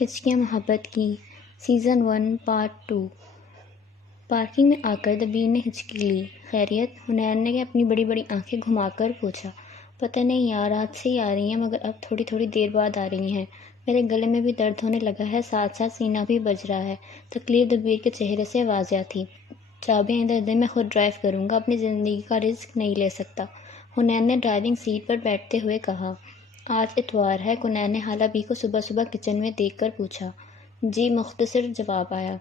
ہچکیاں محبت کی season 1 part 2۔ Parking میں آ کر دبیر نے ہچکی لی۔ خیریت؟ حنین نے اپنی بڑی بڑی آنکھیں گھما کر پوچھا۔ پتہ نہیں یار، رات سے ہی آ رہی ہیں مگر اب تھوڑی تھوڑی دیر بعد آ رہی ہیں۔ میرے گلے میں بھی درد ہونے لگا ہے، ساتھ ساتھ سینہ بھی بج رہا ہے۔ تکلیف دبیر کے چہرے سے واضح تھی۔ چابیاں ادھر دے، میں خود ڈرائیو کروں گا، اپنی زندگی کا رسک نہیں لے سکتا، حنین نے ڈرائیونگ سیٹ پر بیٹھتے ہوئے کہا۔ آج اتوار ہے، حنین نے حالہ بھی کو صبح صبح کچن میں دیکھ کر پوچھا۔ جی، مختصر جواب آیا۔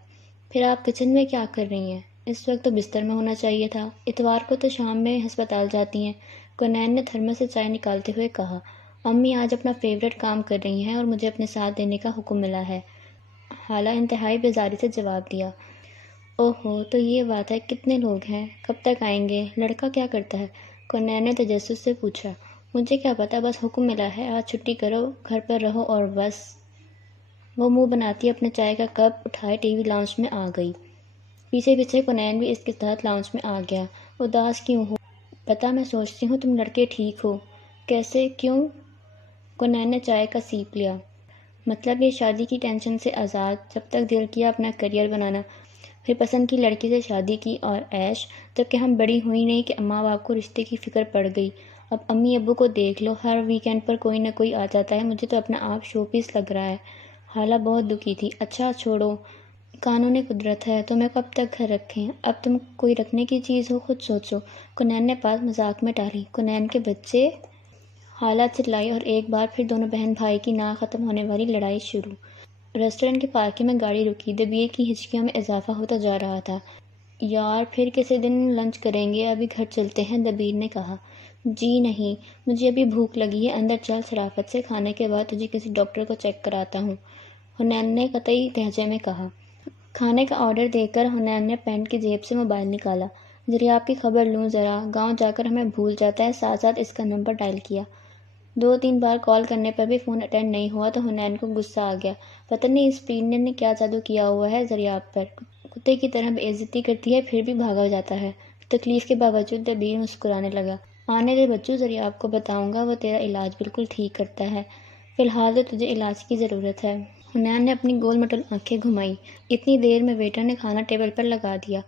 پھر آپ کچن میں کیا کر رہی ہیں؟ اس وقت تو بستر میں ہونا چاہیے تھا، اتوار کو تو شام میں ہسپتال جاتی ہیں، حنین نے تھرمس سے چائے نکالتے ہوئے کہا۔ امی آج اپنا فیورٹ کام کر رہی ہیں اور مجھے اپنے ساتھ دینے کا حکم ملا ہے، حالہ انتہائی بیزاری سے جواب دیا۔ اوہو، تو یہ بات ہے، کتنے لوگ ہیں؟ کب تک آئیں گے؟ لڑکا کیا کرتا ہے؟ حنین نے تجسس سے پوچھا۔ مجھے کیا پتا، بس حکم ملا ہے آج چھٹی کرو، گھر پر رہو اور بس۔ وہ منہ بناتی اپنے چائے کا کپ اٹھائے ٹی وی لاؤنج میں آ گئی۔ پیچھے پیچھے حنین بھی اس کے ساتھ لاؤنج میں آ گیا۔ اداس کیوں ہو؟ پتا، میں سوچتی ہوں تم لڑکے ٹھیک ہو۔ کیسے؟ کیوں؟ حنین نے چائے کا سیپ لیا۔ مطلب یہ شادی کی ٹینشن سے آزاد، جب تک دل کیا اپنا کیریئر بنانا، پھر پسند کی لڑکی سے شادی کی اور عیش، جب کہ ہم بڑی ہوئی نہیں کہ اماں باپ کو رشتے کی فکر پڑ گئی۔ اب امی ابو کو دیکھ لو، ہر ویکینڈ پر کوئی نہ کوئی آ جاتا ہے، مجھے تو اپنا آپ شو پیس لگ رہا ہے۔ حالہ بہت دکھی تھی۔ اچھا چھوڑو، قانون قدرت ہے، تمہیں کب تک گھر رکھیں، اب تم کوئی رکھنے کی چیز ہو، خود سوچو، حنین نے بات مذاق میں ٹالی۔ حنین کے بچے؟ حالہ چلائی اور ایک بار پھر دونوں بہن بھائی کی نہ ختم ہونے والی لڑائی شروع۔ ریسٹورنٹ کی پارکنگ میں گاڑی رکی، دبیر کی ہچکیوں میں اضافہ ہوتا جا رہا تھا۔ یار، پھر کسی دن لنچ کریں گے، ابھی گھر چلتے ہیں، دبیر نے کہا۔ جی نہیں، مجھے ابھی بھوک لگی ہے، اندر چل شرافت سے، کھانے کے بعد تجھے کسی ڈاکٹر کو چیک کراتا ہوں، حنین نے قطعی لہجے میں کہا۔ کھانے کا آرڈر دے کر حنین نے پینٹ کی جیب سے موبائل نکالا۔ دریاب کی خبر لوں ذرا، گاؤں جا کر ہمیں بھول جاتا ہے، ساتھ ساتھ اس کا نمبر ڈائل کیا۔ 2-3 بار کال کرنے پر بھی فون اٹینڈ نہیں ہوا تو حنین کو غصہ آ گیا۔ پتہ نہیں اس پرینڈر نے کیا جادو کیا ہوا ہے دریاب پر، کتے کی طرح بے عزتی کرتی ہے پھر بھی بھاگا جاتا ہے۔ تکلیف کے باوجود دبیر مسکرانے لگا۔ آنے دے بچوں، دریاب کو بتاؤں گا، وہ تیرا علاج بالکل ٹھیک کرتا ہے، فی الحال تو تجھے علاج کی ضرورت ہے۔ حنین نے اپنی گول مٹول آنکھیں گھمائیں۔ اتنی دیر میں ویٹر نے کھانا ٹیبل پر لگا دیا۔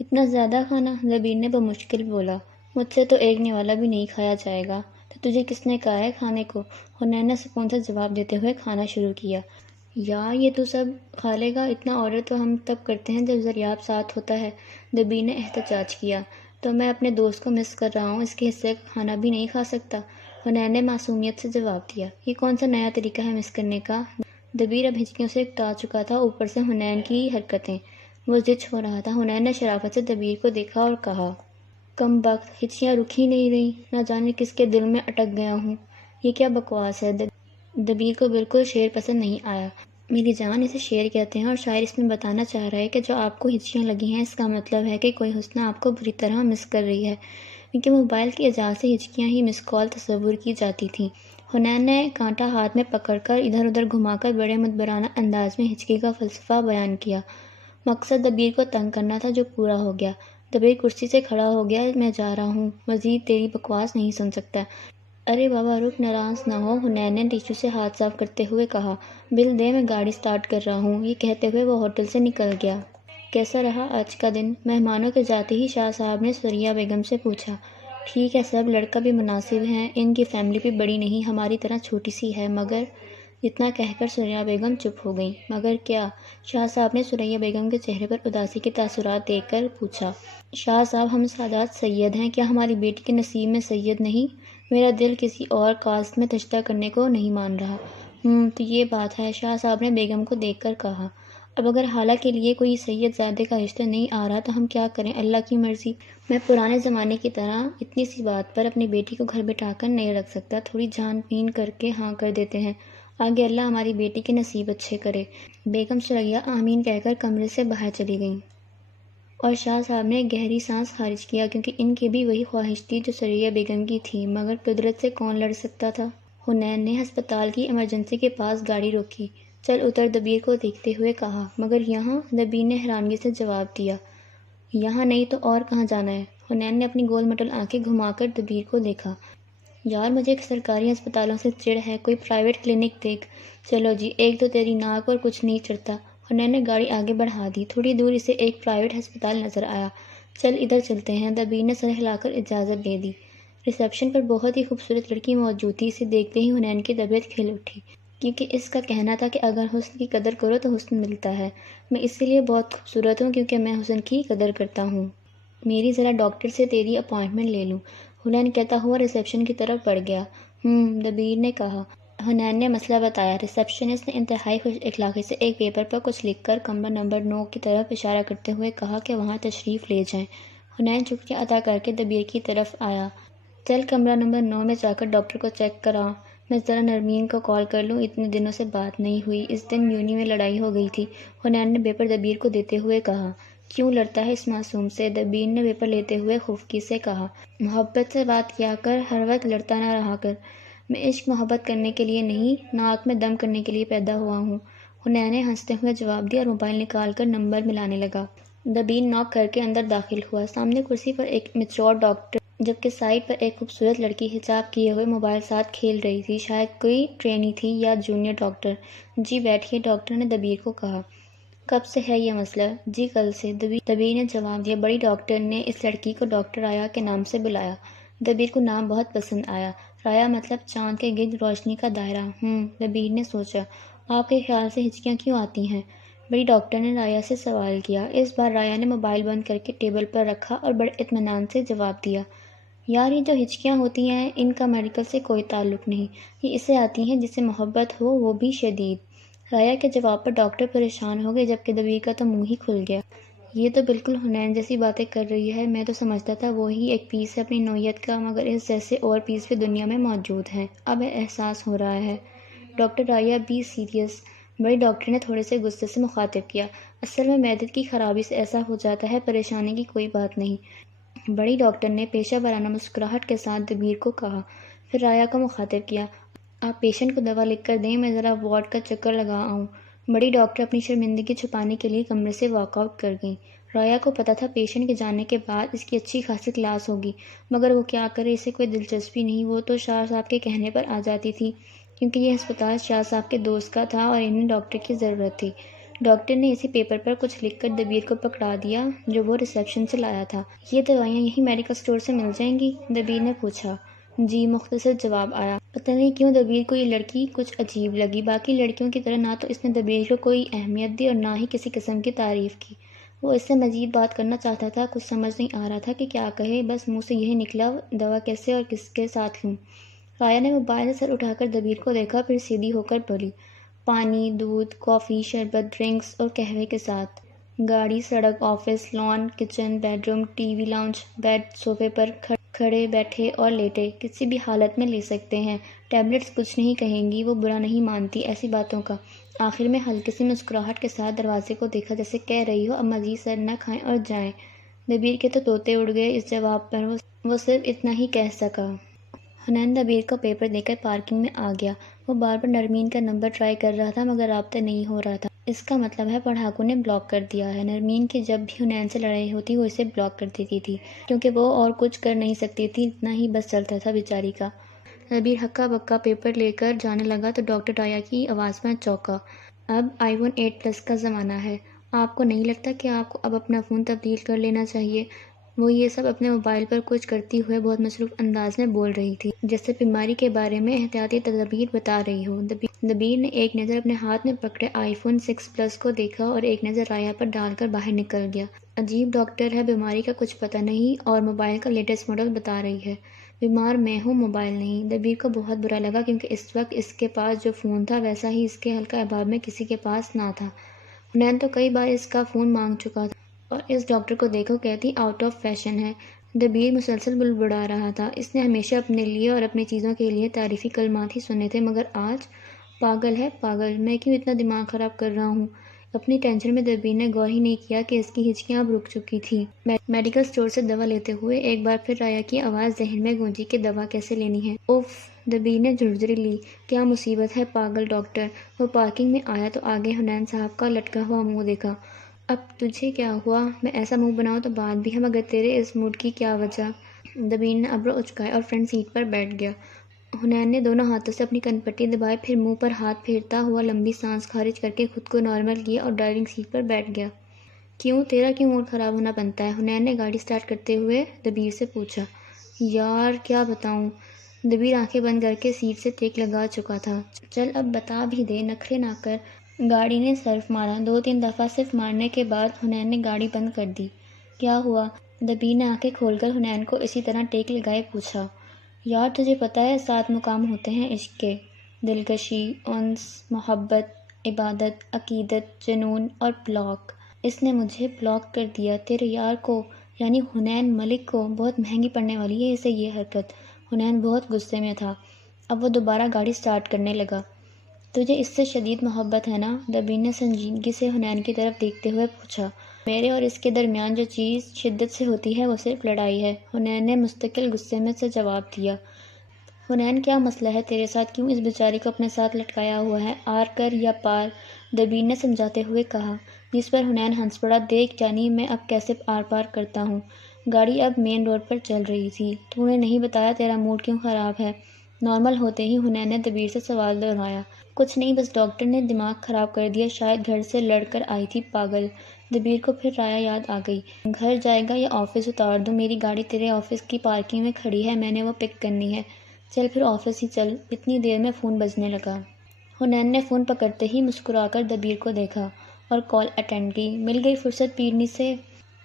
اتنا زیادہ کھانا؟ دبیر نے بمشکل بولا۔ مجھ سے تو ایک نوالا بھی نہیں کھایا جائے گا۔ تو تجھے کس نے کہا ہے کھانے کو؟ حنین نے سکون سے جواب دیتے ہوئے کھانا شروع کیا۔ یار، یہ تو سب کھا لے گا، اتنا آرڈر تو ہم تب کرتے ہیں جب دریاب ساتھ ہوتا ہے، دبیر نے احتجاج کیا۔ تو میں اپنے دوست کو مس کر رہا ہوں، اس کے حصے کا کھانا بھی نہیں کھا سکتا، حنین نے معصومیت سے جواب دیا۔ یہ کون سا نیا طریقہ ہے مس کرنے کا؟ دبیر اب ہچکیوں سے اکتا چکا تھا، اوپر سے حنین کی حرکتیں، وہ ضد چھوڑ رہا تھا۔ حنین نے شرافت سے دبیر کو دیکھا اور کہا۔ کم بخت، ہچکیاں رک ہی نہیں رہیں، نہ جانے کس کے دل میں اٹک گیا ہوں، یہ کیا بکواس ہے؟ دبیر کو بالکل شعر پسند نہیں آیا۔ میری جان، اسے شعر کہتے ہیں اور شاعر اس میں بتانا چاہ رہا ہے کہ جو آپ کو ہچکیاں لگی ہیں اس کا مطلب ہے کہ کوئی حسنہ آپ کو بری طرح مس کر رہی ہے، کیونکہ موبائل کی ایجاد سے ہچکیاں ہی مس کال تصور کی جاتی تھیں۔ حنین نے کانٹا ہاتھ میں پکڑ کر ادھر ادھر گھما کر بڑے مدبرانہ انداز میں ہچکی کا فلسفہ بیان کیا۔ مقصد دبیر کو تنگ کرنا تھا، جو پورا ہو گیا۔ دبیر کرسی سے کھڑا ہو گیا۔ میں جا رہا ہوں، مزید تیری بکواس نہیں سن سکتا۔ ارے بابا رک، ناراض نہ ہو، حنین نے ٹیشو سے ہاتھ صاف کرتے ہوئے کہا۔ بل دے، میں گاڑی سٹارٹ کر رہا ہوں، یہ کہتے ہوئے وہ ہوٹل سے نکل گیا۔ کیسا رہا آج کا دن؟ مہمانوں کے جاتے ہی شاہ صاحب نے سریا بیگم سے پوچھا۔ ٹھیک ہے سب، لڑکا بھی مناسب ہے، ان کی فیملی بھی بڑی نہیں، ہماری طرح چھوٹی سی ہے، مگر… اتنا کہہ کر سریا بیگم چپ ہو گئیں۔ مگر کیا؟ شاہ صاحب نے سریا بیگم کے چہرے پر اداسی کے تاثرات دیکھ کر پوچھا۔ شاہ صاحب، ہم سادات سید ہیں، کیا ہماری بیٹی کے نصیب میں سید نہیں؟ میرا دل کسی اور کاسٹ میں رشتہ کرنے کو نہیں مان رہا۔ تو یہ بات ہے، شاہ صاحب نے بیگم کو دیکھ کر کہا۔ اب اگر حالہ کے لیے کوئی سید زادے کا رشتہ نہیں آ رہا تو ہم کیا کریں، اللہ کی مرضی۔ میں پرانے زمانے کی طرح اتنی سی بات پر اپنی بیٹی کو گھر بٹھا کر نہیں رکھ سکتا، تھوڑی جان پین کر کے ہاں کر دیتے ہیں، آگے اللہ ہماری بیٹی کے نصیب اچھے کرے۔ بیگم سریا آمین کہہ کر کمرے سے باہر چلی گئیں، اور شاہ صاحب نے گہری سانس خارج کیا، کیونکہ ان کی بھی وہی خواہش تھی جو سریا بیگم کی تھی، مگر قدرت سے کون لڑ سکتا تھا۔ حنین نے ہسپتال کی ایمرجنسی کے پاس گاڑی روکی۔ چل اتر، دبیر کو دیکھتے ہوئے کہا۔ مگر یہاں؟ دبیر نے حیرانگی سے جواب دیا۔ یہاں نہیں تو اور کہاں جانا ہے؟ حنین نے اپنی گول مٹول آنکھیں گھما کر دبیر کو دیکھا۔ یار مجھے سرکاری ہسپتالوں سے چڑ ہے، کوئی پرائیویٹ کلینک دیکھ۔ چلو جی، ایک تو تیری ناک اور کچھ نہیں چڑھتا۔ حنین نے گاڑی آگے بڑھا دی۔ تھوڑی دور اسے ایک پرائیویٹ ہسپتال نظر آیا۔ چل ادھر چلتے ہیں، دبیر نے سر ہلا کر اجازت دے دی۔ ریسیپشن پر بہت ہی خوبصورت لڑکی موجود تھی۔ اسے دیکھتے ہی حنین کی طبیعت کھل اٹھی، کیونکہ اس کا کہنا تھا کہ اگر حسن کی قدر کرو تو حسن ملتا ہے۔ میں اسی لیے بہت خوبصورت ہوں کیونکہ میں حسن کی قدر کرتا ہوں۔ میری ذرا ڈاکٹر سے تیری اپائنٹمنٹ لے لوں، حنین کہتا ہوا ریسیپشن کی طرف بڑھ گیا۔ دبیر نے کہا۔ حنین نے مسئلہ بتایا۔ ریسیپشنسٹ نے انتہائی خوش اخلاقی سے ایک پیپر پر کچھ لکھ کر کمرہ نمبر 9 کی طرف اشارہ کرتے ہوئے کہا کہ وہاں تشریف لے جائیں۔ حنین شکریہ ادا کر کے دبیر کی طرف آیا۔ چل کمرہ نمبر 9 میں جا کر ڈاکٹر کو چیک کرا۔ میں ذرا نرمین کو کال کر لوں، اتنے دنوں سے بات نہیں ہوئی۔ اس دن میونی میں لڑائی ہو گئی تھی، حنین نے پیپر دبیر کو دیتے ہوئے کہا۔ کیوں لڑتا ہے اس معصوم سے؟ دبیر نے پیپر لیتے ہوئے خفگی سے کہا۔ محبت سے بات کیا کر، ہر وقت لڑتا نہ رہا کر۔ میں عشق محبت کرنے کے لیے نہیں، ناک میں دم کرنے کے لیے پیدا ہوا ہوں، حنین نے ہنستے ہوئے جواب دیا اور موبائل نکال کر نمبر ملانے لگا۔ دبیر ناک کر کے اندر داخل ہوا۔ سامنے کرسی پر ایک میچور ڈاکٹر، جبکہ سائڈ پر ایک خوبصورت لڑکی حجاب کیے ہوئے موبائل ساتھ کھیل رہی تھی۔ شاید کوئی ٹرینی تھی یا جونیئر ڈاکٹر۔ جی بیٹھیے، ڈاکٹر نے دبیر کو کہا۔ کب سے ہے یہ مسئلہ؟ جی کل سے، دبیر نے جواب دیا۔ بڑی ڈاکٹر نے اس لڑکی کو ڈاکٹر رایا کے نام سے بلایا۔ دبیر کو نام بہت پسند آیا۔ رایا مطلب چاند کے گرد روشنی کا دائرہ۔ دبیر نے سوچا۔ آپ کے خیال سے ہچکیاں کیوں آتی ہیں؟ بڑی ڈاکٹر نے رایا سے سوال کیا۔ اس بار رایا نے موبائل بند کر کے ٹیبل پر رکھا اور بڑے اطمینان سے جواب دیا۔ یار یہ جو ہچکیاں ہوتی ہیں ان کا میڈیکل سے کوئی تعلق نہیں، یہ اسے آتی ہیں جسے محبت ہو، وہ بھی شدید۔ رایا کے جواب پر ڈاکٹر پریشان ہو گئے، جبکہ دبیر کا تو منہ ہی کھل گیا۔ یہ تو بالکل حنین جیسی باتیں کر رہی ہے، میں تو سمجھتا تھا وہی ایک پیس ہے اپنی نوعیت کا، مگر اس جیسے اور پیس بھی دنیا میں موجود ہیں، اب احساس ہو رہا ہے۔ ڈاکٹر رایا بی سیریس، بڑی ڈاکٹر نے تھوڑے سے غصے سے مخاطب کیا۔ اصل میں معدے کی خرابی سے ایسا ہو جاتا ہے، پریشانی کی کوئی بات نہیں، بڑی ڈاکٹر نے پیشہ ورانہ مسکراہٹ کے ساتھ دبیر کو کہا۔ پھر رایا کو مخاطب کیا۔ آپ پیشنٹ کو دوا لکھ کر دیں، میں ذرا وارڈ کا چکر لگا آؤں۔ بڑی ڈاکٹر اپنی شرمندگی چھپانے کے لیے کمرے سے واک آؤٹ کر گئیں۔ رایا کو پتہ تھا پیشنٹ کے جانے کے بعد اس کی اچھی خاصی کلاس ہوگی، مگر وہ کیا کرے، اسے کوئی دلچسپی نہیں۔ وہ تو شاہ صاحب کے کہنے پر آ جاتی تھی، کیونکہ یہ ہسپتال شاہ صاحب کے دوست کا تھا اور انہیں ڈاکٹر کی ضرورت تھی۔ ڈاکٹر نے اسی پیپر پر کچھ لکھ کر دبیر کو پکڑا دیا جو وہ ریسیپشن سے لایا تھا۔ یہ دوائیاں یہی میڈیکل اسٹور سے مل جائیں گی؟ دبیر نے پوچھا۔ جی، مختصر جواب آیا۔ پتہ نہیں کیوں دبیر کو یہ لڑکی کچھ عجیب لگی۔ باقی لڑکیوں کی طرح نہ تو اس نے دبیر کو کوئی اہمیت دی اور نہ ہی کسی قسم کی تعریف کی۔ وہ اس سے مزید بات کرنا چاہتا تھا، کچھ سمجھ نہیں آ رہا تھا کہ کیا کہے، بس منہ سے یہی نکلا، دوا کیسے اور کس کے ساتھ لوں؟ رایا نے موبائل سے سر اٹھا کر دبیر کو دیکھا، پھر سیدھی ہو کر بولی۔ پانی، دودھ، کافی، شربت، ڈرنکس اور قہوے کے ساتھ۔ گاڑی، سڑک، office, lawn, kitchen, bed room, T V lounge, bed, صوفے پر کھڑے، بیٹھے اور لیٹے، کسی بھی حالت میں لے سکتے ہیں۔ ٹیبلٹس کچھ نہیں کہیں گی، وہ برا نہیں مانتی ایسی باتوں کا۔ آخر میں ہلکی سی مسکراہٹ کے ساتھ دروازے کو دیکھا، جیسے کہہ رہی ہو اب مزید سر نہ کھائیں اور جائیں۔ دبیر کے تو طوطے اڑ گئے اس جواب پر، وہ صرف اتنا ہی کہہ سکا۔ حنین دبیر کو پیپر دے کر پارکنگ میں آ گیا۔ وہ بار بار نرمین کا نمبر ٹرائی کر رہا تھا، مگر رابطہ نہیں ہو رہا تھا۔ اس کا مطلب ہے پڑھاکو نے بلاک کر دیا ہے۔ نرمین کی جب بھی حنین سے لڑائی ہوتی وہ اسے بلاک کر دیتی تھی، کیونکہ وہ اور کچھ کر نہیں سکتی تھی، اتنا ہی بس چلتا تھا بیچاری کا۔ دبیر ہکا بکا پیپر لے کر جانے لگا تو ڈاکٹر رایا کی آواز میں چونکا۔ اب آئی فون 8 کا زمانہ ہے، آپ کو نہیں لگتا کہ آپ کو اب اپنا فون تبدیل کر لینا چاہیے؟ وہ یہ سب اپنے موبائل پر کچھ کرتی ہوئے بہت مصروف انداز میں بول رہی تھی، جیسے بیماری کے بارے میں احتیاطی تدابیر بتا رہی ہو۔ دبیر نے ایک نظر اپنے ہاتھ میں پکڑے آئی فون 6 پلس کو دیکھا اور ایک نظر رایا پر ڈال کر باہر نکل گیا۔ عجیب ڈاکٹر ہے، بیماری کا کچھ پتہ نہیں اور موبائل کا لیٹسٹ ماڈل بتا رہی ہے۔ بیمار میں ہوں، موبائل نہیں۔ دبیر کو بہت برا لگا، کیونکہ اس وقت اس کے پاس جو فون تھا ویسا ہی اس کے حلقہ احباب میں کسی کے پاس نہ تھا۔ حنین تو کئی بار اس کا فون مانگ چکا تھا اور اس ڈاکٹر کو دیکھو کہتی آؤٹ آف فیشن ہے۔ دبیر مسلسل بڑبڑا رہا تھا۔ اس نے ہمیشہ اپنے لیے اور اپنی چیزوں کے لیے تعریفی کلمات ہی سنے تھے، مگر آج پاگل ہے پاگل، میں کیوں اتنا دماغ خراب کر رہا ہوں؟ اپنی ٹینشن میں دبیر نے غور ہی نہیں کیا کہ اس کی ہچکیاں اب رک چکی تھی۔ میڈیکل اسٹور سے دوا لیتے ہوئے ایک بار پھر رایا کی آواز ذہن میں گونجی کہ دوا کیسے لینی ہے۔ اف، دبیر نے جھرجھری لی۔ کیا مصیبت ہے پاگل ڈاکٹر۔ وہ پارکنگ میں آیا تو آگے حنین صاحب کا لٹکا ہوا منہ دیکھا۔ اب تجھے کیا ہوا؟ میں ایسا منہ بناؤں تو بات بھی ہے، مگر تیرے اس موڈ کی کیا وجہ؟ دبیر نے ابرو اچکائے اور فرنٹ سیٹ پر بیٹھ گیا۔ حنین نے دونوں ہاتھوں سے اپنی کن پٹی دبائی، پھر منہ پر ہاتھ پھیرتا ہوا لمبی سانس خارج کر کے خود کو نارمل کیا اور ڈرائیونگ سیٹ پر بیٹھ گیا۔ کیوں، تیرا کیوں موڈ خراب ہونا بنتا ہے؟ حنین نے گاڑی سٹارٹ کرتے ہوئے دبیر سے پوچھا۔ یار کیا بتاؤں، دبیر آنکھیں بند کر کے سیٹ سے ٹیک لگا چکا تھا۔ چل اب بتا بھی دے، نخرے نہ کر۔ گاڑی نے سرف مارا۔ 2-3 دفعہ صرف مارنے کے بعد حنین نے گاڑی بند کر دی۔ کیا ہوا؟ دبیر نے آنکھیں کھول کر حنین کو اسی طرح ٹیک لگائے پوچھا۔ یار تجھے پتہ ہے 7 مقام ہوتے ہیں عشق کے، دلکشی، انس، محبت، عبادت، عقیدت، جنون اور بلاک۔ اس نے مجھے بلاک کر دیا، تیرے یار کو یعنی حنین ملک کو بہت مہنگی پڑنے والی ہے اسے یہ حرکت۔ حنین بہت غصے میں تھا۔ اب وہ دوبارہ گاڑی سٹارٹ کرنے لگا۔ تجھے اس سے شدید محبت ہے نا؟ دبیر نے سنجیدگی سے حنین کی طرف دیکھتے ہوئے پوچھا۔ میرے اور اس کے درمیان جو چیز شدت سے ہوتی ہے وہ صرف لڑائی ہے، حنین نے مستقل غصے میں سے جواب دیا۔ حنین کیا مسئلہ ہے تیرے ساتھ؟ کیوں اس بیچاری کو اپنے ساتھ لٹکایا ہوا ہے؟ آر کر یا پار، دبیر نے سمجھاتے ہوئے کہا، جس پر حنین ہنس پڑا۔ دیکھ جانی، میں اب کیسے آر پار کرتا ہوں؟ گاڑی اب مین روڈ پر چل رہی تھی۔ تو نے نہیں بتایا تیرا موڈ کیوں خراب ہے؟ نارمل ہوتے ہی حنین نے دبیر سے سوال دہرایا۔ کچھ نہیں، بس ڈاکٹر نے دماغ خراب کر دیا، شاید گھر سے لڑ کر آئی تھی پاگل۔ دبیر کو پھر رایا یاد آ گئی۔ گھر جائے گا یا آفس اتار دوں؟ میری گاڑی تیرے آفس کی پارکنگ میں کھڑی ہے، میں نے وہ پک کرنی ہے۔ چل پھر آفس ہی چل۔ اتنی دیر میں فون بجنے لگا۔ حنین نے فون پکڑتے ہی مسکرا کر دبیر کو دیکھا اور کال اٹینڈ کی۔ مل گئی فرصت پیرنی سے۔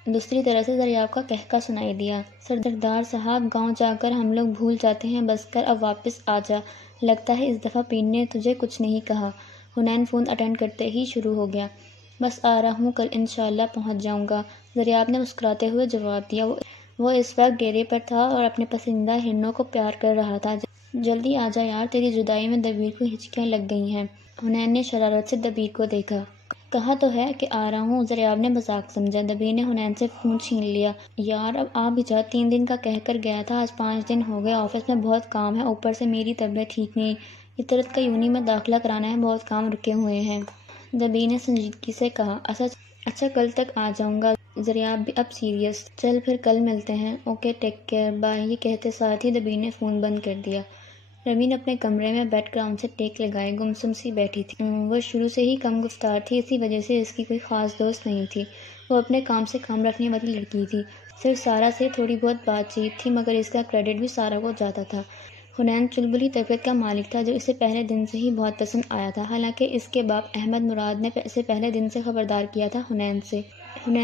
دوسری طرف سے دریاب کا قہقہ سنائی دیا۔ سردار صاحب، گاؤں جا کر ہم لوگ بھول جاتے ہیں، بس کر اب واپس آ جا، لگتا ہے اس دفعہ پیر نے تجھے کچھ نہیں کہا۔ حنین فون اٹینڈ کرتے ہی شروع ہو گیا۔ بس آ رہا ہوں، کل انشاءاللہ پہنچ جاؤں گا، دریاب نے مسکراتے ہوئے جواب دیا۔ وہ اس وقت ڈیرے پر تھا اور اپنے پسندیدہ ہرنوں کو پیار کر رہا تھا۔ جلدی آ جا یار، تیری جدائی میں دبیر کو ہچکیاں لگ گئی ہیں۔ حنین نے شرارت سے دبیر کو دیکھا۔ کہا تو ہے کہ آ رہا ہوں، دریاب نے مذاق سمجھا۔ دبیر نے حنین سے فون چھین لیا۔ یار اب آ بھی جا، 3 دن کا کہہ کر گیا تھا، آج 5 دن ہو گئے، آفس میں بہت کام ہے، اوپر سے میری طبیعت ٹھیک نہیں، عطرت کا یونی میں داخلہ کرانا ہے، بہت کام رکے ہوئے ہیں، دبیر نے سنجیدگی سے کہا۔ اچھا کل تک آ جاؤں گا۔ دریاب بھی اب سیریس۔ چل پھر کل ملتے ہیں، اوکے ٹیک کیئر، بائے۔ یہ کہتے ساتھ ہی دبیر نے فون بند کر دیا۔ رمین اپنے کمرے میں بیک گراؤنڈ سے ٹیک لگائے گمسم سی بیٹھی تھی۔ وہ شروع سے ہی کم گفتار تھی، اسی وجہ سے اس کی کوئی خاص دوست نہیں تھی۔ وہ اپنے کام سے کام رکھنے والی لڑکی تھی۔ صرف سارا سے تھوڑی بہت بات چیت تھی، مگر اس کا کریڈٹ بھی سارا کو جاتا تھا۔ حنین چلبلی طبیعت کا مالک تھا جو اسے پہلے دن سے ہی بہت پسند آیا تھا، حالانکہ اس کے باپ احمد مراد نے اسے پہلے دن سے خبردار کیا تھا حنین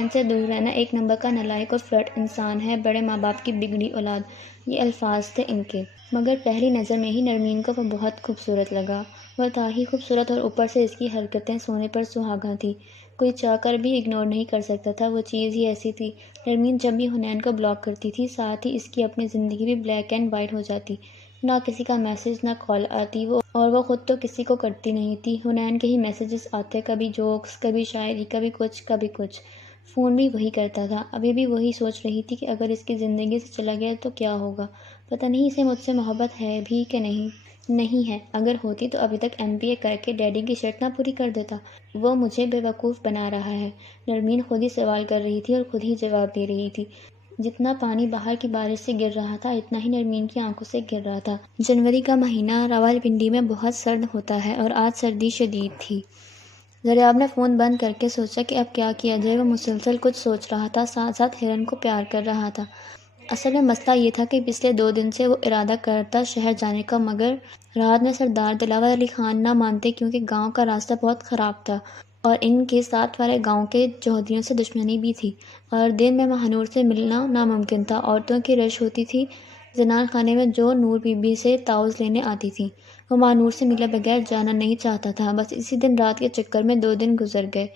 سے دور رہنا، ایک نمبر کا نالائق اور فلرٹ انسان ہے، بڑے ماں باپ کی بگڑی اولاد، یہ الفاظ تھے ان کے۔ مگر پہلی نظر میں ہی نرمین کو وہ بہت خوبصورت لگا۔ وہ تھا ہی خوبصورت اور اوپر سے اس کی حرکتیں سونے پر سہاگا تھیں، کوئی چاہ کر بھی اگنور نہیں کر سکتا تھا، وہ چیز ہی ایسی تھی۔ نرمین جب بھی حنین کو بلاک کرتی تھی، ساتھ ہی اس کی اپنی زندگی بھی بلیک اینڈ وائٹ ہو جاتی، نہ کسی کا میسج نہ کال آتی، اور وہ خود تو کسی کو کرتی نہیں تھی، حنین کے ہی میسیجز آتے، کبھی جوکس، کبھی شاعری، کبھی کچھ۔ فون بھی وہی کرتا تھا۔ ابھی بھی وہی سوچ رہی تھی کہ اگر اس کی زندگی سے چلا گیا تو کیا ہوگا، پتہ نہیں اسے مجھ سے محبت ہے بھی کہ نہیں ہے، اگر ہوتی تو ابھی تک MBA کر کے ڈیڈی کی شرط نہ پوری کر دیتا۔ وہ مجھے بے وقوف بنا رہا ہے۔ نرمین خود ہی سوال کر رہی تھی اور خود ہی جواب دے رہی تھی۔ جتنا پانی باہر کی بارش سے گر رہا تھا، اتنا ہی نرمین کی آنکھوں سے گر رہا تھا۔ جنوری کا مہینہ راولپنڈی میں بہت سرد ہوتا ہے اور آج سردی شدید تھی۔ دریاب نے فون بند کر کے سوچا کہ اب کیا کیا جائے۔ وہ مسلسل کچھ سوچ رہا تھا، ساتھ ساتھ ہرن کو پیار کر رہا تھا۔ اصل میں مسئلہ یہ تھا کہ پچھلے 2 دن سے وہ ارادہ کرتا شہر جانے کا، مگر رات میں سردار دلاور علی خان نہ مانتے، کیونکہ گاؤں کا راستہ بہت خراب تھا اور ان کے ساتھ والے گاؤں کے چودھریوں سے دشمنی بھی تھی، اور دن میں مہانور سے ملنا ناممکن تھا۔ عورتوں کی رش ہوتی تھی زنان خانے میں جو نور بی بی سے تعاوض لینے آتی تھیں۔ وہ مہانور سے ملے بغیر جانا نہیں چاہتا تھا۔ بس اسی دن رات کے چکر میں 2 دن گزر گئے،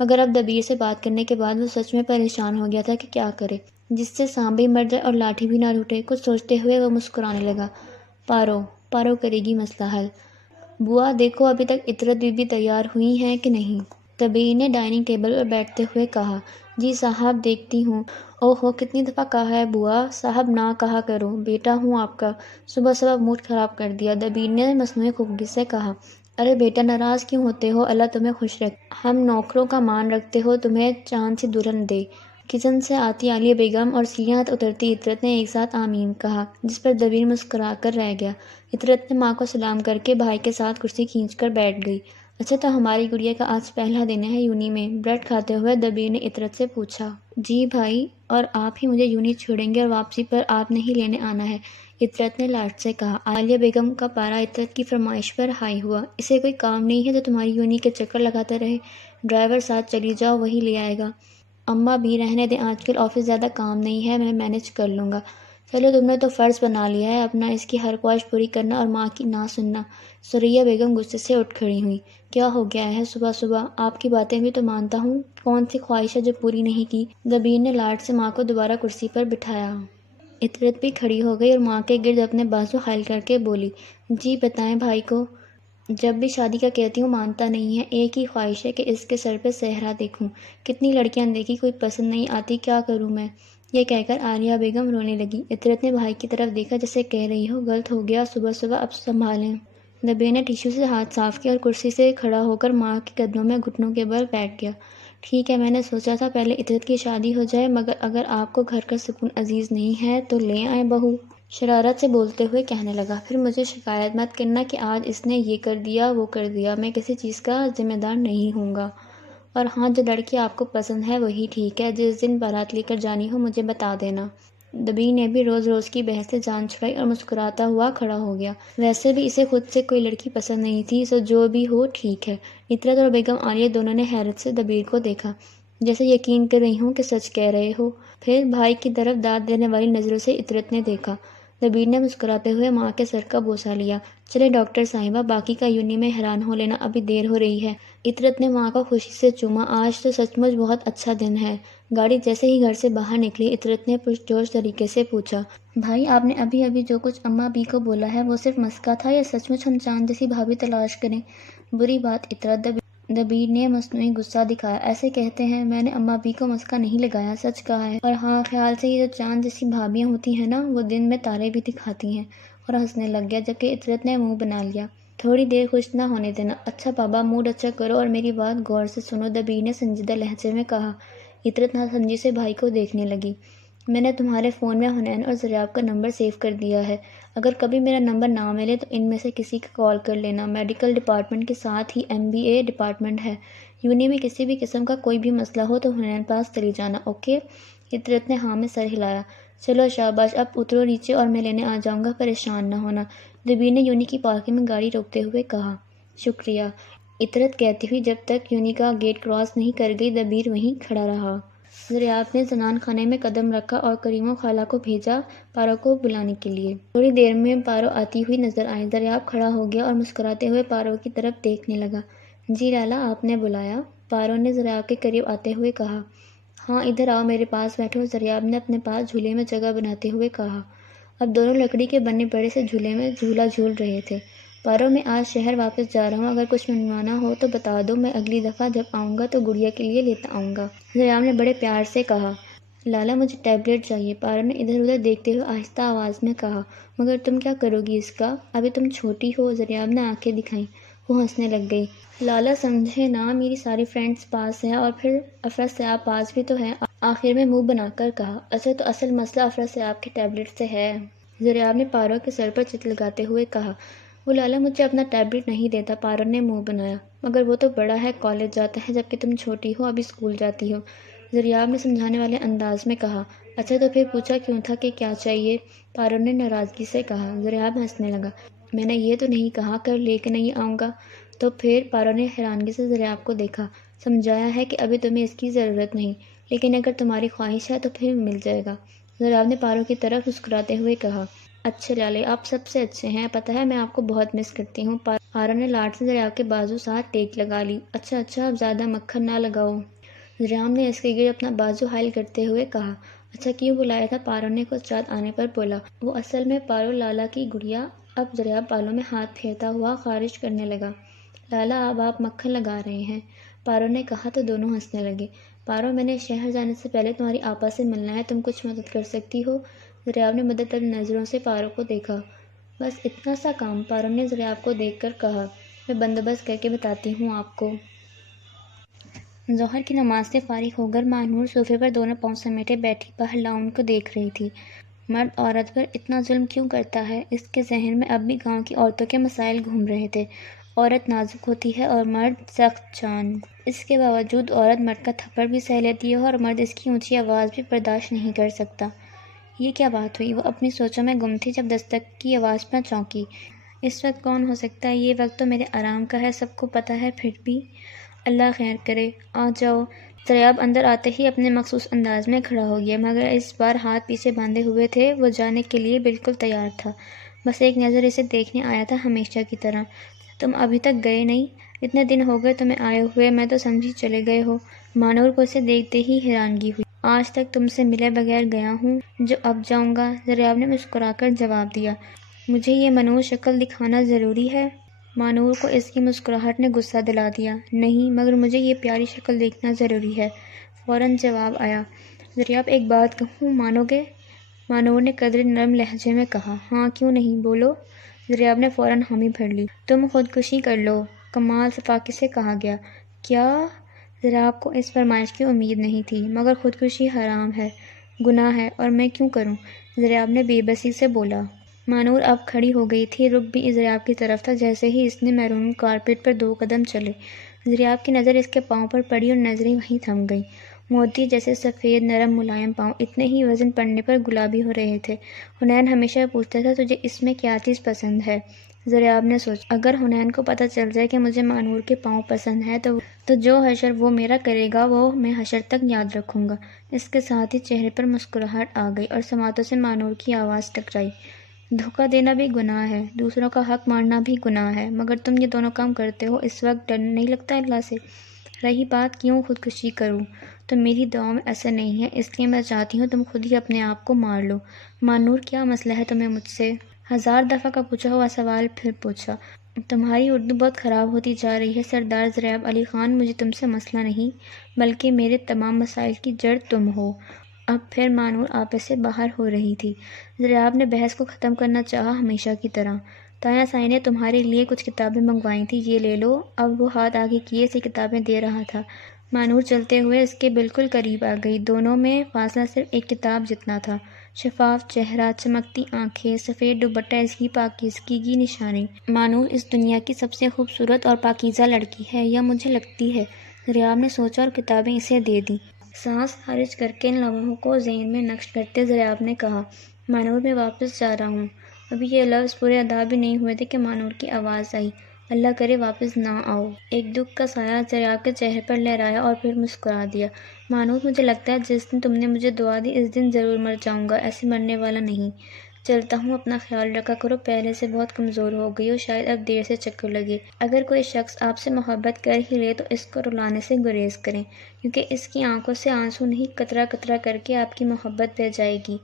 مگر اب دبیر سے بات کرنے کے بعد وہ سچ میں پریشان ہو گیا تھا کہ کیا کرے جس سے سانپ بھی مر جائے اور لاٹھی بھی نہ ٹوٹے۔ کچھ سوچتے ہوئے وہ مسکرانے لگا۔ پارو کرے گی مسئلہ حل۔ بوا دیکھو ابھی تک عطرت بی بی تیار ہوئی ہیں کہ نہیں؟ دبیر نے ڈائننگ ٹیبل پر بیٹھتے ہوئے کہا۔ جی صاحب دیکھتی ہوں۔ اوہو کتنی دفعہ کہا ہے بوا صاحب نہ کہا کرو، بیٹا ہوں آپ کا، صبح موڈ خراب کر دیا، دبیر نے مصنوعی خفگی سے کہا۔ ارے بیٹا ناراض کیوں ہوتے ہو، اللہ تمہیں خوش رکھے، ہم نوکروں کا مان رکھتے ہو، تمہیں چاند سی دلہن دے۔ کچن سے آتی عالیہ بیگم اور سیڑھیاں اترتی عطرت نے ایک ساتھ آمین کہا، جس پر دبیر مسکرا کر رہ گیا۔ عطرت نے ماں کو سلام کر کے بھائی کے ساتھ کرسی کھینچ کر بیٹھ گئی۔ اچھا تو ہماری گڑیا کا آج پہلا دن ہے یونی میں؟ بریڈ کھاتے ہوئے دبیر نے عطرت سے پوچھا۔ جی بھائی، اور آپ ہی مجھے یونی چھوڑیں گے اور واپسی پر آپ نے ہی لینے آنا ہے، عطرت نے لاڈ سے کہا۔ عالیہ بیگم کا پارا عطرت کی فرمائش پر ہائی ہوا۔ اسے کوئی کام نہیں ہے جو تمہاری یونی کے چکر لگاتا رہے؟ ڈرائیور ساتھ چلی جاؤ، وہی لے آئے گا۔ اماں بھی رہنے دیں، آج کل آفس زیادہ کام نہیں ہے، میں مینج کر لوں گا۔ چلو تم نے تو فرض بنا لیا ہے اپنا اس کی ہر خواہش پوری کرنا اور ماں کی نہ سننا۔ ثریا بیگم غصے سے اٹھ کھڑی ہوئی۔ کیا ہو گیا ہے صبح صبح؟ آپ کی باتیں بھی تو مانتا ہوں، کون سی خواہش ہے جو پوری نہیں کی؟ دبیر نے لاڈ سے ماں کو دوبارہ کرسی پر بٹھایا۔ عطرت بھی کھڑی ہو گئی اور ماں کے گرد اپنے بازو حائل کر کے بولی، جی بتائیں بھائی کو۔ جب بھی شادی کا کہتی ہوں مانتا نہیں ہے، ایک ہی خواہش ہے کہ اس کے سر پہ صحرا دیکھوں۔ کتنی لڑکیاں دیکھی، کوئی پسند نہیں آتی، کیا کروں میں؟ یہ کہہ کر عالیہ بیگم رونے لگی۔ عطرت نے بھائی کی طرف دیکھا جیسے کہہ رہی ہو، غلط ہو گیا صبح صبح، اب سنبھالیں۔ دبیر نے ٹیشو سے ہاتھ صاف کیا اور کرسی سے کھڑا ہو کر ماں کے قدموں میں گھٹنوں کے بل بیٹھ گیا۔ ٹھیک ہے، میں نے سوچا تھا پہلے عطرت کی شادی ہو جائے، مگر اگر آپ کو گھر کا سکون عزیز نہیں ہے تو لے آئیں بہو، شرارت سے بولتے ہوئے کہنے لگا۔ پھر مجھے شکایت مت کرنا کہ آج اس نے یہ کر دیا وہ کر دیا، میں کسی چیز کا ذمہ دار نہیں ہوں گا۔ اور ہاں، جو لڑکی آپ کو پسند ہے وہی ٹھیک ہے، جس دن بارات لے کر جانی ہو مجھے بتا دینا۔ دبیر نے بھی روز روز کی بحث سے جان چھڑائی اور مسکراتا ہوا کھڑا ہو گیا۔ ویسے بھی اسے خود سے کوئی لڑکی پسند نہیں تھی، سو جو بھی ہو ٹھیک ہے۔ عطرت اور بیگم عالیہ دونوں نے حیرت سے دبیر کو دیکھا، جیسے یقین کر رہی ہوں کہ سچ کہہ رہے ہو۔ پھر بھائی کی طرف داد دینے والی نظروں سے عطرت نے دیکھا۔ دبیر نے مسکراتے ہوئے ماں کے سر کا بوسہ لیا۔ چلے ڈاکٹر صاحبہ، باقی کا یونی میں حیران ہو لینا، ابھی دیر ہو رہی ہے۔ عطرت نے ماں کو خوشی سے چوما۔ آج تو سچ مچ بہت اچھا دن ہے۔ گاڑی جیسے ہی گھر سے باہر نکلی، عطرت نے پرجوش طریقے سے پوچھا، بھائی آپ نے ابھی ابھی جو کچھ اماں بی کو بولا ہے وہ صرف مسکا تھا یا سچ مچ ہم چاند جیسی بھابھی تلاش کریں؟ بری بات عطرت، دبیر نے مصنوعی غصہ دکھایا۔ ایسے کہتے ہیں، میں نے اماں بی کو مسکا نہیں لگایا، سچ کہا ہے۔ اور ہاں، خیال سے یہ جو چاند جیسی بھابیاں ہوتی ہیں نا، وہ دن میں تارے بھی دکھاتی ہیں۔ اور ہنسنے لگ گیا، جبکہ عطرت نے منہ بنا لیا۔ تھوڑی دیر خوش نہ ہونے دینا۔ اچھا بابا، موڈ اچھا کرو اور میری بات غور سے سنو، دبیر نے سنجیدہ لہجے میں کہا۔ عطرت ناسمجھی سے بھائی کو دیکھنے لگی۔ میں نے تمہارے فون میں حنین اور زریاب کا نمبر سیو کر دیا ہے، اگر کبھی میرا نمبر نہ ملے تو ان میں سے کسی کا کال کر لینا۔ میڈیکل ڈپارٹمنٹ کے ساتھ ہی MBA ڈپارٹمنٹ ہے۔ یونی میں کسی بھی قسم کا کوئی بھی مسئلہ ہو تو حنین پاس چلی جانا، اوکے؟ عطرت نے ہاں میں سر ہلایا۔ چلو شاباش، اب اترو نیچے اور میں لینے آ جاؤں گا، پریشان نہ ہونا، دبیر نے یونی کی پارکنگ میں گاڑی روکتے ہوئے کہا۔ شکریہ، عطرت کہتی ہوئی جب تک یونی کا گیٹ کراس نہیں کر گئی دبیر وہیں کھڑا رہا۔ زریاب نے زنان خانے میں قدم رکھا اور کریم و خالہ کو بھیجا پارو کو بلانے کے لیے۔ تھوڑی دیر میں پارو آتی ہوئی نظر آئی۔ زریاب کھڑا ہو گیا اور مسکراتے ہوئے پارو کی طرف دیکھنے لگا۔ جی لالا، آپ نے بلایا؟ پارو نے زریاب کے قریب آتے ہوئے کہا۔ ہاں ادھر آؤ، میرے پاس بیٹھو، زریاب نے اپنے پاس جھولے میں جگہ بناتے ہوئے کہا۔ اب دونوں لکڑی کے بنے بڑے سے جھولے میں جھولا جھول رہے تھے۔ پارو، میں آج شہر واپس جا رہا ہوں، اگر کچھ منوانا ہو تو بتا دو، میں اگلی دفعہ جب آؤں گا تو گڑیا کے لیے لیتا آؤں گا، زریاب نے بڑے پیار سے کہا۔ لالا مجھے ٹیبلٹ چاہیے، پارو نے ادھر ادھر دیکھتے ہوئے آہستہ آواز میں کہا۔ مگر تم کیا کرو گی اس کا؟ ابھی تم چھوٹی ہو، زریاب نے آنکھیں دکھائیں۔ وہ ہنسنے لگ گئی۔ لالا سمجھے نا، میری ساری فرینڈز پاس ہیں اور پھر افرا سیاب پاس بھی تو ہے، آخر میں منہ بنا کر کہا۔ اچھا تو اصل مسئلہ افرا سیاب کے ٹیبلٹ سے ہے، زریاب نے پارو کے سر پر چت لگاتے ہوئے کہا۔ وہ لالا مجھے اپنا ٹیبلٹ نہیں دیتا، پارو نے منہ بنایا۔ مگر وہ تو بڑا ہے، کالج جاتا ہے، جبکہ تم چھوٹی ہو، ابھی اسکول جاتی ہو، زریاب نے سمجھانے والے انداز میں کہا۔ اچھا تو پھر پوچھا کیوں تھا کہ کیا چاہیے؟ پارو نے ناراضگی سے کہا۔ زریاب ہنسنے لگا۔ میں نے یہ تو نہیں کہا کل لے کے نہیں آؤں گا۔ تو پھر؟ پارو نے حیرانگی سے زریاب کو دیکھا۔ سمجھایا ہے کہ ابھی تمہیں اس کی ضرورت نہیں، لیکن اگر تمہاری خواہش ہے تو پھر مل جائے گا، زریاب نے پارو کی طرف مسکراتے ہوئے کہا۔ اچھے لالے، آپ سب سے اچھے ہیں، پتہ ہے میں آپ کو بہت مس کرتی ہوں، پارو نے لاڈ سے زریاب کے بازو ساتھ ٹیک لگا لی۔ اچھا اچھا، اب زیادہ مکھن نہ لگاؤ، زریاب نے اس کے گرد اپنا بازو حائل کرتے ہوئے کہا۔ اچھا کیوں بلایا تھا؟ پارو نے کچھ یاد آنے پر بولا۔ وہ اصل میں پارو لالا کی گڑیا۔ اب زریاب بالوں میں ہاتھ پھیرتا ہوا خارج کرنے لگا۔ لالا اب آپ مکھن لگا رہے ہیں، پارو نے کہا تو دونوں ہنسنے لگے۔ پارو، میں نے شہر جانے سے پہلے تمہاری آپا سے ملنا ہے، تم کچھ مدد کر سکتی ہو؟ زریاب نے مدد طلب نظروں سے پارو کو دیکھا۔ بس اتنا سا کام، پارو نے زریاب کو دیکھ کر کہا۔ میں بندوبست کر کے بتاتی ہوں آپ کو۔ ظہر کی نماز سے فارغ ہو کر ماہنور صوفے پر دونوں پاؤں سمیٹے بیٹھی باہر لاؤن کو دیکھ رہی تھی۔ مرد عورت پر اتنا ظلم کیوں کرتا ہے؟ اس کے ذہن میں اب بھی گاؤں کی عورتوں کے مسائل گھوم رہے تھے۔ عورت نازک ہوتی ہے اور مرد سخت جان۔ اس کے باوجود عورت مرد کا تھپڑ بھی سہ لیتی ہے اور مرد اس کی اونچی آواز بھی برداشت نہیں کر سکتا۔ یہ کیا بات ہوئی؟ وہ اپنی سوچوں میں گم تھی جب دستک کی آواز پر چونکی۔ اس وقت کون ہو سکتا ہے؟ یہ وقت تو میرے آرام کا ہے، سب کو پتہ ہے، پھر بھی۔ اللہ خیر کرے، آ جاؤ۔ دریاب اندر آتے ہی اپنے مخصوص انداز میں کھڑا ہو گیا، مگر اس بار ہاتھ پیچھے باندھے ہوئے تھے۔ وہ جانے کے لیے بالکل تیار تھا، بس ایک نظر اسے دیکھنے آیا تھا، ہمیشہ کی طرح۔ تم ابھی تک گئے نہیں؟ اتنے دن ہو گئے تمہیں آئے ہوئے، میں تو سمجھی چلے گئے ہو۔ مانور کو اسے دیکھتے ہی حیرانگی ہوئی۔ آج تک تم سے ملے بغیر گیا ہوں، جو اب جاؤں گا، دریاب نے مسکرا کر جواب دیا۔ مجھے یہ منحوس شکل دکھانا ضروری ہے؟ مانور کو اس کی مسکراہٹ نے غصہ دلا دیا۔ نہیں، مگر مجھے یہ پیاری شکل دیکھنا ضروری ہے، فوراً جواب آیا۔ دریاب ایک بات کہوں، مانو گے؟ مانور نے قدرے نرم لہجے میں کہا۔ ہاں کیوں نہیں، بولو۔ دریاب نے فوراً حامی بھر لی۔ تم خودکشی کر لو، کمال صفاقت سے کہا گیا۔ کیا؟ دریاب کو اس فرمائش کی امید نہیں تھی، مگر خودکشی حرام ہے، گناہ ہے، اور میں کیوں کروں؟ دریاب نے بے بسی سے بولا۔ مانور اب کھڑی ہو گئی تھی، رخ بھی دریاب کی طرف تھا۔ جیسے ہی اس نے میرون کارپیٹ پر 2 قدم چلے، دریاب کی نظر اس کے پاؤں پر پڑی اور نظریں وہیں تھم گئیں۔ موتی جیسے سفید نرم ملائم پاؤں اتنے ہی وزن پڑنے پر گلابی ہو رہے تھے۔ حنین ہمیشہ پوچھتا تھا تجھے اس میں کیا چیز پسند ہے؟ دریاب نے سوچا، اگر حنین کو پتہ چل جائے کہ مجھے مانور کے پاؤں پسند ہے تو جو حشر وہ میرا کرے گا وہ میں حشر تک یاد رکھوں گا۔ اس کے ساتھ ہی چہرے پر مسکراہٹ آ گئی اور سماعتوں سے مانور کی آواز ٹکرائی۔ دھوکہ دینا بھی گناہ ہے، دوسروں کا حق مارنا بھی گناہ ہے، مگر تم یہ دونوں کام کرتے ہو، اس وقت ڈر نہیں لگتا اللہ سے؟ رہی بات کیوں خودکشی کروں، تو میری دعاؤں میں اثر نہیں ہے، اس لیے میں چاہتی ہوں تم خود ہی اپنے آپ کو مار لو۔ مانور کیا مسئلہ ہے تمہیں مجھ سے؟ 1000 دفعہ کا پوچھا ہوا سوال پھر پوچھا۔ تمہاری اردو بہت خراب ہوتی جا رہی ہے سردار دریاب علی خان، مجھے تم سے مسئلہ نہیں، بلکہ میرے تمام مسائل کی جڑ تم ہو۔ اب پھر مانور آپے سے باہر ہو رہی تھی۔ دریاب نے بحث کو ختم کرنا چاہا، ہمیشہ کی طرح۔ تایا سائی نے تمہارے لیے کچھ کتابیں منگوائی تھیں، یہ لے لو۔ اب وہ ہاتھ آگے کیے اسے کتابیں دے رہا تھا۔ مانور چلتے ہوئے اس کے بالکل قریب آ گئی، دونوں میں فاصلہ صرف ایک کتاب جتنا تھا۔ شفاف چہرہ، چمکتی آنکھیں، سفید دوپٹہ، اس کی پاکیزگی کی نشانی۔ مانور اس دنیا کی سب سے خوبصورت اور پاکیزہ لڑکی ہے، یا مجھے لگتی ہے۔ دریاب نے سوچا اور کتابیں اسے دے دیں۔ سانس خارج کر کے ان لمحوں کو ذہن میں نقش کرتے دریاب نے کہا، مانور میں واپس جا رہا ہوں۔ ابھی یہ لفظ پورے ادا بھی نہیں ہوئے تھے کہ مانور کی آواز آئی، اللہ کرے واپس نہ آؤ۔ ایک دکھ کا سایہ دریاب کے چہرے پر لہرایا اور پھر مسکرا دیا۔ مانور مجھے لگتا ہے جس دن تم نے مجھے دعا دی اس دن ضرور مر جاؤں گا، ایسے مرنے والا نہیں۔ چلتا ہوں، اپنا خیال رکھا کرو، پہلے سے بہت کمزور ہو گئی ہو، شاید اب دیر سے چکر لگے۔ اگر کوئی شخص آپ سے محبت کر ہی لے تو اس کو رلانے سے گریز کریں، کیونکہ اس کی آنکھوں سے آنسو نہیں قطرہ قطرہ کر کے آپ کی محبت بہہ جائے گی۔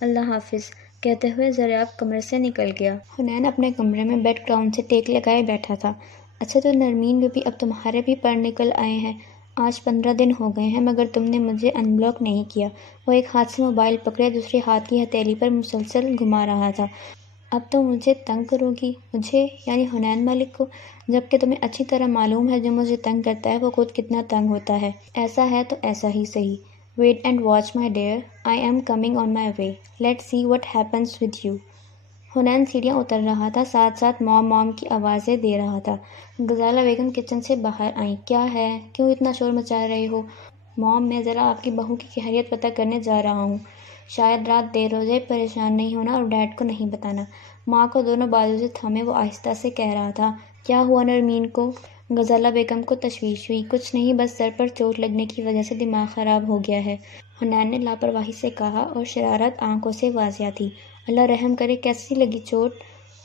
اللہ حافظ کہتے ہوئے دریاب کمرے سے نکل گیا۔ حنین اپنے کمرے میں بیڈ گراؤنڈ سے ٹیک لگائے بیٹھا تھا۔ اچھا تو نرمین بیبی، اب تمہارے بھی پر نکل آئے ہیں۔ آج 15 دن ہو گئے ہیں، مگر تم نے مجھے ان بلاک نہیں کیا۔ وہ ایک ہاتھ سے موبائل پکڑے دوسرے ہاتھ کی ہتھیلی پر مسلسل گھما رہا تھا۔ اب تم مجھے تنگ کرو گی، مجھے یعنی حنین ملک کو، جبکہ تمہیں اچھی طرح معلوم ہے جو مجھے تنگ کرتا ہے وہ خود کتنا تنگ ہوتا ہے۔ ایسا ہے تو ایسا ہی صحیح۔ Wait and watch my dear, I am coming on my way, let's see what happens with you. Hunain سیڑھیاں اتر رہا تھا، ساتھ ساتھ مام مام کی آوازیں دے رہا تھا۔ غزالہ بیگم کچن سے باہر آئیں۔ کیا ہے؟ کیوں اتنا شور مچا رہے ہو؟ مام، میں ذرا آپ کی بہو کی خیریت پتہ کرنے جا رہا ہوں، شاید رات دیر ہو جائے، پریشان نہیں ہونا اور ڈیڈ کو نہیں بتانا۔ ماں کو دونوں بازو سے تھامے وہ آہستہ سے کہہ رہا تھا۔ کیا ہوا نرمین کو؟ غزالہ بیگم کو تشویش ہوئی۔ کچھ نہیں، بس سر پر چوٹ لگنے کی وجہ سے دماغ خراب ہو گیا ہے، حنین نے لاپرواہی سے کہا، اور شرارت آنکھوں سے واضح تھی۔ اللہ رحم کرے، کیسی لگی چوٹ؟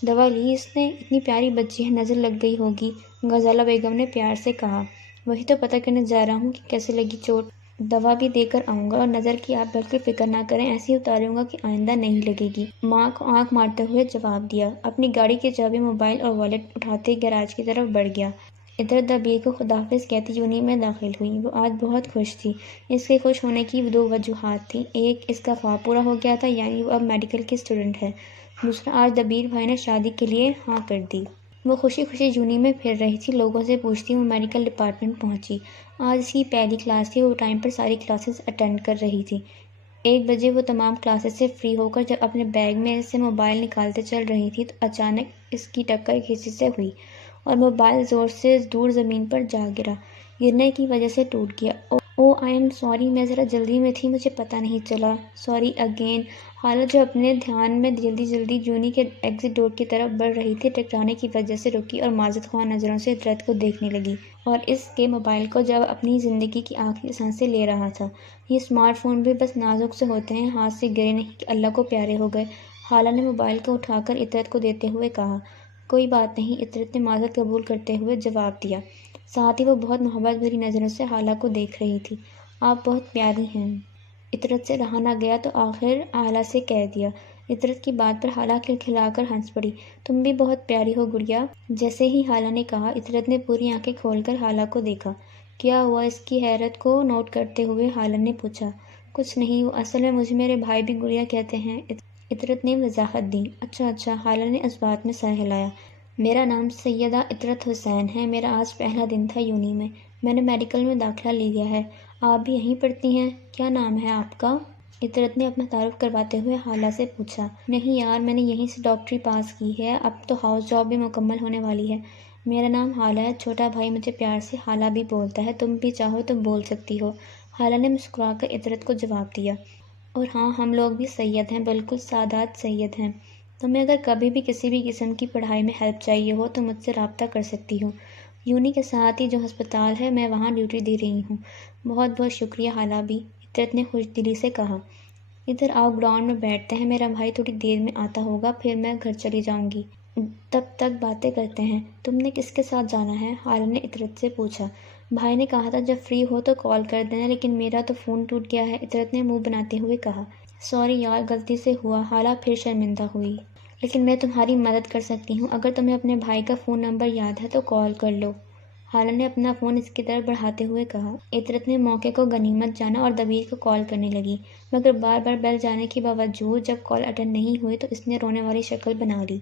دوا لی اس نے؟ اتنی پیاری بچی ہے، نظر لگ گئی ہوگی، غزالہ بیگم نے پیار سے کہا۔ وہی تو پتہ کرنے جا رہا ہوں کہ کیسے لگی چوٹ۔ دوا بھی دے کر آؤں گا، اور نظر کی آپ بالکل فکر نہ کریں، ایسی اتاروں گا کہ آئندہ نہیں لگے گی۔ ماں کو آنکھ مارتے ہوئے جواب دیا۔ اپنی گاڑی کی چابی، موبائل اور والیٹ اٹھاتے گیراج کی طرف بڑھ گیا۔ ادھر دبیر کو خداحافظ کہتی یونین میں داخل ہوئی۔ وہ آج بہت خوش تھی۔ اس کے خوش ہونے کی 2 وجوہات تھیں، ایک اس کا خواب پورا ہو گیا تھا، یعنی وہ اب میڈیکل کی اسٹوڈنٹ ہے، دوسرا آج دبیر بھائی نے شادی کے لیے ہاں کر دی۔ وہ خوشی خوشی یونی میں پھر رہی تھی، لوگوں سے پوچھتی وہ میڈیکل ڈپارٹمنٹ پہنچی۔ آج اس کی پہلی کلاس تھی، وہ ٹائم پر ساری کلاسز اٹینڈ کر رہی تھی۔ 1 بجے وہ تمام کلاسز سے فری ہو کر جب اپنے بیگ میں سے موبائل نکالتے چل رہی تھی تو اچانک اس کی ٹکر کسی سے ہوئی اور موبائل زور سے دور زمین پر جا گرا۔ گرنے کی وجہ سے ٹوٹ گیا۔ آئی ایم سوری، میں ذرا جلدی میں تھی، مجھے پتہ نہیں چلا۔ Sorry again. حالہ جو اپنے دھیان میں جلدی یونی کے ایگزٹ ڈور کی طرف بڑھ رہی تھی، ٹکرانے کی وجہ سے رکی اور معذرت خواہ نظروں سے عطرت کو دیکھنے لگی اور اس کے موبائل کو جب اپنی زندگی کی آخری سانسیں لے رہا تھا۔ یہ اسمارٹ فون بھی بس نازک سے ہوتے ہیں، ہاتھ سے گرے نہیں کہ اللہ کو پیارے ہو گئے۔ حالہ نے موبائل کو اٹھا کر عطرت کو دیتے ہوئے کہا۔ کوئی بات نہیں، عطرت نے معذرت قبول کرتے ہوئے جواب دیا۔ ساتھ ہی وہ بہت محبت بھری نظروں سے حالہ کو دیکھ رہی تھی۔ آپ بہت پیاری ہیں۔ عطرت سے رہا نہ گیا تو آخر حالہ سے کہہ دیا۔ عطرت کی بات پر حالہ کھلکھلا کر ہنس پڑی۔ تم بھی بہت پیاری ہو گڑیا۔ جیسے ہی حالہ نے کہا، عطرت نے پوری آنکھیں کھول کر حالہ کو دیکھا۔ کیا ہوا؟ اس کی حیرت کو نوٹ کرتے ہوئے حالہ نے پوچھا۔ کچھ نہیں، وہ اصل میں مجھے میرے بھائی بھی گڑیا کہتے ہیں، عطرت نے وضاحت دی۔ اچھا، حالہ نے اس بات میں سر ہلایا۔ میرا نام سیدہ عطرت حسین ہے، میرا آج پہلا دن تھا یونی میں نے میڈیکل میں داخلہ لیا ہے۔ آپ بھی یہیں پڑھتی ہیں؟ کیا نام ہے آپ کا؟ عطرت نے اپنا تعارف کرواتے ہوئے حالہ سے پوچھا۔ نہیں یار، میں نے یہیں سے ڈاکٹری پاس کی ہے، اب تو ہاؤس جاب بھی مکمل ہونے والی ہے۔ میرا نام حالہ ہے، چھوٹا بھائی مجھے پیار سے حالہ بھی بولتا ہے، تم بھی چاہو تو بول سکتی ہو، حالہ نے مسکرا کر عطرت کو جواب دیا۔ اور ہاں، ہم لوگ بھی سید ہیں، بالکل سادات سید ہیں۔ تمہیں اگر کبھی بھی کسی بھی قسم کی پڑھائی میں ہیلپ چاہیے ہو تو مجھ سے رابطہ کر سکتی ہو۔ یونی کے ساتھ ہی جو ہسپتال ہے، میں وہاں ڈیوٹی دے رہی ہوں۔ بہت بہت شکریہ حالہ بھی، عطرت نے خوش دلی سے کہا۔ ادھر آؤ، گراؤنڈ میں بیٹھتے ہیں، میرا بھائی تھوڑی دیر میں آتا ہوگا، پھر میں گھر چلی جاؤں گی، تب تک باتیں کرتے ہیں۔ تم نے کس کے ساتھ جانا ہے؟ حالہ نے عطرت سے پوچھا۔ بھائی نے کہا تھا جب فری ہو تو کال کر دینا، لیکن میرا تو فون ٹوٹ گیا ہے، عطرت نے منہ بناتے ہوئے کہا۔ سوری یار، غلطی سے ہوا، حالہ پھر شرمندہ ہوئی۔ لیکن میں تمہاری مدد کر سکتی ہوں، اگر تمہیں اپنے بھائی کا فون نمبر یاد ہے تو کال کر لو، حالہ نے اپنا فون اس کی طرف بڑھاتے ہوئے کہا۔ عطرت نے موقع کو غنیمت جانا اور دبیر کو کال کرنے لگی، مگر بار بار بیل جانے کے باوجود جب کال اٹینڈ نہیں ہوئی تو اس نے رونے والی شکل بنا لی۔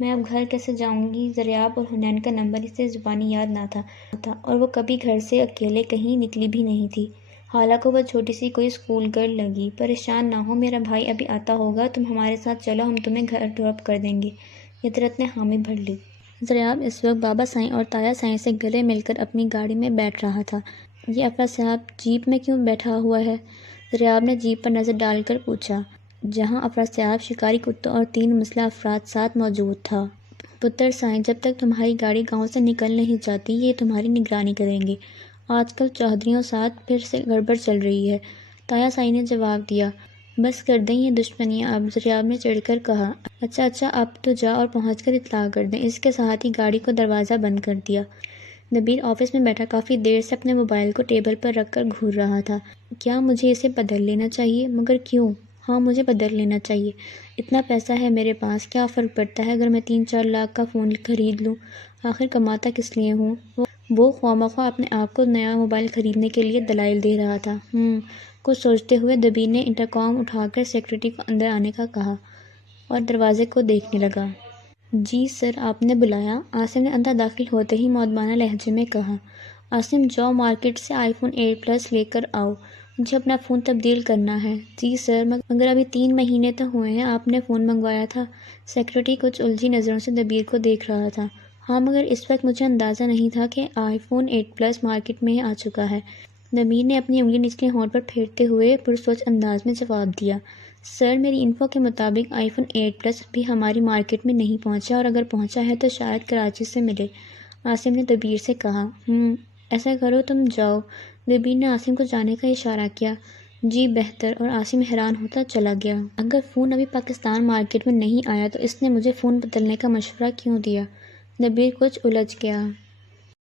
میں اب گھر کیسے جاؤں گی؟ زریاب اور حنین کا نمبر اسے زبانی یاد نہ تھا اور وہ کبھی گھر سے اکیلے کہیں نکلی بھی نہیں تھی۔ حالہ کو وہ چھوٹی سی کوئی اسکول گرل لگی۔ پریشان نہ ہو، میرا بھائی ابھی آتا ہوگا، تم ہمارے ساتھ چلو، ہم تمہیں گھر ڈراپ کر دیں گے، عطرت نے حامی بھر لی۔ زریاب اس وقت بابا سائیں اور تایا سائیں سے گلے مل کر اپنی گاڑی میں بیٹھ رہا تھا۔ یہ افرا صاحب جیپ میں کیوں بیٹھا ہوا ہے؟ زریاب نے جیپ پر نظر ڈال کر پوچھا، جہاں افرا صاحب، شکاری کتوں اور 3 مسلح افراد ساتھ موجود تھا۔ پتر سائیں، جب تک تمہاری گاڑی گاؤں سے نکل نہیں جاتی یہ تمہاری نگرانی کریں گے۔ آج کل چودھریوں ساتھ پھر سے گڑبڑ چل رہی ہے، تایا سائیں نے جواب دیا۔ بس کر دیں یہ دشمنیاں اب، زریاب نے چڑھ کر کہا۔ اچھا اب تو جا اور پہنچ کر اطلاع کر دیں۔ اس کے ساتھ ہی گاڑی کو دروازہ بند کر دیا۔ دبیر آفس میں بیٹھا کافی دیر سے اپنے موبائل کو ٹیبل پر رکھ کر گھور رہا تھا۔ کیا مجھے اسے بدل لینا چاہیے؟ مگر کیوں؟ ہاں، مجھے بدل لینا چاہیے، اتنا پیسہ ہے میرے پاس، کیا فرق پڑتا ہے اگر میں 3-4 لاکھ کا فون خرید لوں، آخر کماتا کس لیے ہوں؟ وہ خواہ اپنے آپ کو نیا موبائل خریدنے کے لیے دلائل دے رہا تھا۔ کچھ سوچتے ہوئے دبیر نے انٹرکام اٹھا کر سیکرٹری کو اندر آنے کا کہا اور دروازے کو دیکھنے لگا۔ جی سر، آپ نے بلایا؟ عاصم نے اندر داخل ہوتے ہی مودبانہ لہجے میں کہا۔ عاصم، جاؤ مارکیٹ سے آئی فون 8 پلس لے کر آؤ، مجھے اپنا فون تبدیل کرنا ہے۔ جی سر، مگر ابھی 3 مہینے تو ہوئے ہیں، آپ نے فون منگوایا تھا۔ سیکرٹری کچھ الجھی نظروں سے دبیر کو دیکھ رہا تھا۔ ہاں، مگر اس وقت مجھے اندازہ نہیں تھا کہ آئی فون 8 پلس مارکیٹ میں آ چکا ہے، دبیر نے اپنی انگلی نچلے ہونٹ پر پھیرتے ہوئے پرسوچ انداز میں جواب دیا۔ سر، میری انفو کے مطابق آئی فون 8 پلس بھی ہماری مارکیٹ میں نہیں پہنچا، اور اگر پہنچا ہے تو شاید کراچی سے ملے، عاصم نے دبیر سے کہا۔ ایسا کرو تم جاؤ، دبیر نے عاصم کو جانے کا اشارہ کیا۔ جی بہتر، اور عاصم حیران ہوتا چلا گیا۔ اگر فون ابھی پاکستان مارکیٹ میں نہیں آیا تو اس نے مجھے فون بدلنے کا مشورہ کیوں دیا؟ دبیر کچھ الجھ گیا۔